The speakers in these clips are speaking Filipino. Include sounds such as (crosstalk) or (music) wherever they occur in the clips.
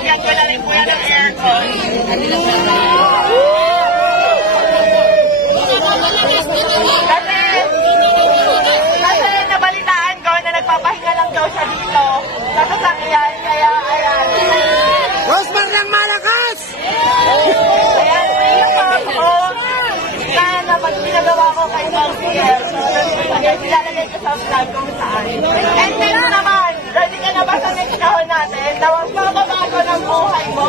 Lalagyan ko na rin po yan ng aircon. Kasi, ko na nagpapahinga lang daw siya dito sa. Kaya, ayan. Rosmar ng Malakas! Ayan, naiyak ako na napag pinagawa ko kay yun, ilalagay ko sa vlog kung saan. And naman, ready ka na ba sa next kahon natin? Na huwag mababago ng buhay mo?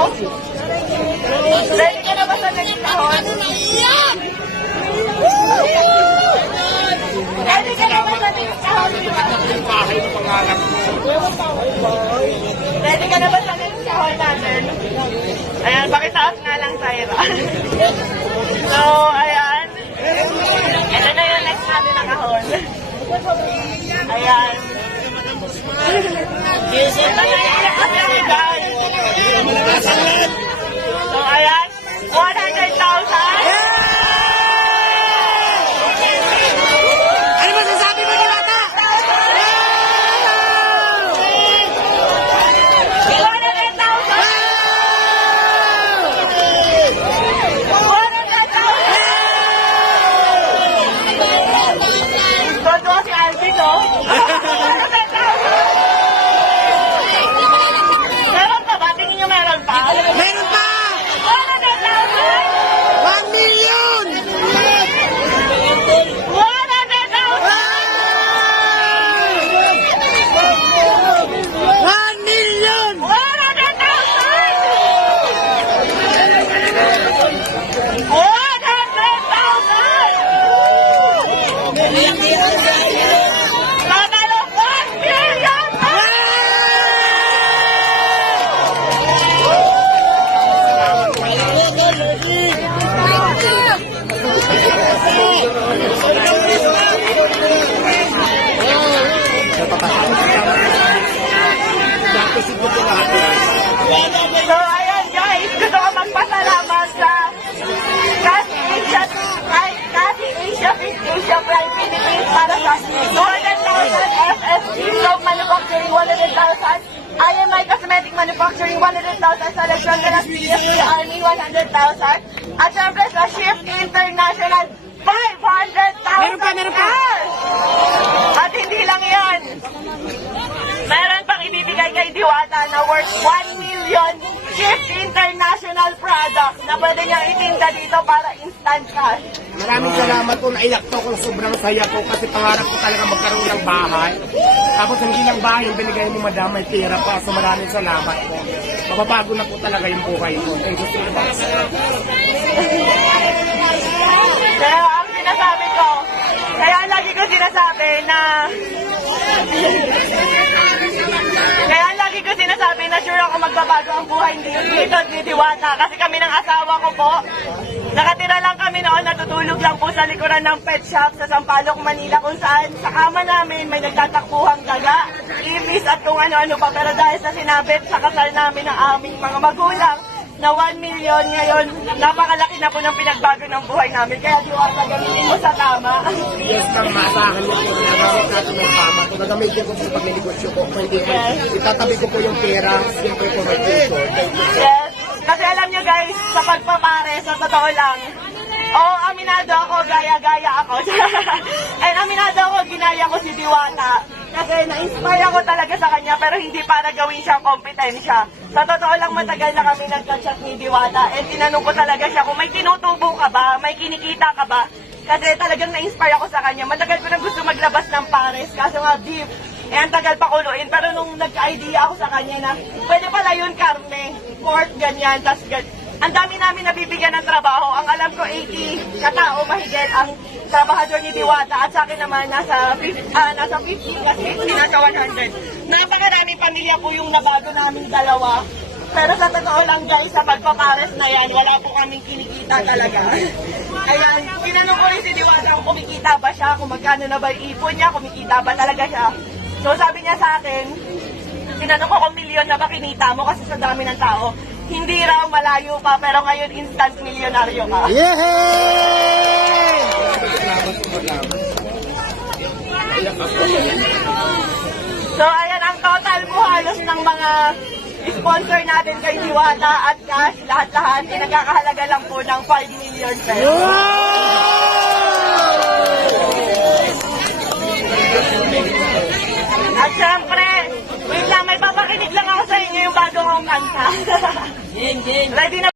Ready ka na ba sa next kahon? Ready ka na ba sa ko. Ready ka na ba sa next kahon natin? Ayan, pakitaas nga lang, Tyra. so, ayan. Ito na yung next natin na kahon. Ayan. Ito na yung next natin guys. So, ayan. 100,000. Ano masasabi mo, Diwata? 100,000. Todo si Alvin, no? 100,000. Meron pa ba? Tingin nyo meron pa? Meron pa! 100,000! 1 million! 1 million! So, ayan guys, gusto ko magpasalamat sa Kasi Asia, ay, Kasi Asia, Fit Asia Prime Philippines para sa 200,000 FSG Globe Manufacturing 100,000 IMI Cosmetic Manufacturing 100,000 sa las PSP Army 100,000 at syempre sa Shift International 500,000 Meron pa, meron pa. At hindi lang yan. Meron pang ibibigay kay Diwata na worth 1 million Shift International products na pwede niyang itinda dito para instant cash. Maraming salamat po, naiyak po kung sobrang saya po kasi pangarap ko talaga magkaroon ng bahay. Tapos hindi lang bahay yung binigay ni Madam, may pera pa. So maraming salamat po. Mababago na po talaga yung buhay ko. Thank you so much. Kaya ang sinasabi ko, kaya lagi ko sinasabi na kaya lagi ko sinasabi na sure ako magbabago ang buhay dito ni Diwata kasi kami ng asawa ko po nakatira lang kami noon natutulog lang po sa likuran ng pet shop sa Sampaloc, Manila kung saan sa kama namin may nagtatakbuhang daga, ibis at kung ano-ano pa. Pero dahil sa sinabit sa kasal namin ng aming mga magulang na 1 million ngayon, napakalaki na po ng pinagbago ng buhay namin. Kaya diwata, gamitin mo sa tama. Yes, ma'am, maasahan niyo po. Nagamit natin ng tama. Kung nagamitin ko po sa pagnegosyo ko, kung hindi ko, itatabi ko po yung pera. Siyempre po may. Yes. Kasi alam nyo guys, sa pagpapare, sa totoo lang, Oo, aminado ako, gaya-gaya ako. (laughs) And aminado ako, ginaya ko si Diwata. Kasi na-inspire ako talaga sa kanya, pero hindi para gawin siyang kompetensya. Sa totoo lang, matagal na kami nagka-chat ni Diwata. And tinanong ko talaga siya kung may tinutubo ka ba, may kinikita ka ba. Kasi talagang na-inspire ako sa kanya. Matagal ko na gusto maglabas ng pares, kaso nga beef. Eh, ang tagal pa kuluin. Pero nung nagka-idea ako sa kanya na, pwede pala yun karne, pork, ganyan, tas ganyan. Ang dami namin nabibigyan ng trabaho. Ang alam ko, 80 katao mahigit ang trabahador ni Diwata. At sa akin naman, nasa 50, ah, nasa 50 kasi nasa 100. Napakaraming pamilya po yung nabago namin dalawa. Pero sa totoo lang guys, sa pagpapares na yan, wala po kaming kinikita talaga. Ayan, tinanong ko rin si Diwata kung kumikita ba siya, kung magkano na ba ipon niya, kumikita ba talaga siya. So sabi niya sa akin, tinanong ko kung milyon na ba kinita mo kasi sa dami ng tao. Hindi raw malayo pa, pero ngayon instant milyonaryo ka. Yay! So ayan ang total mo halos ng mga sponsor natin kay Diwata at cash, lahat-lahat, ay nagkakahalaga lang po ng 5 million pesos. At syempre, wait lang, may papakinig lang ako sa inyo yung bago kong kanta. Ready na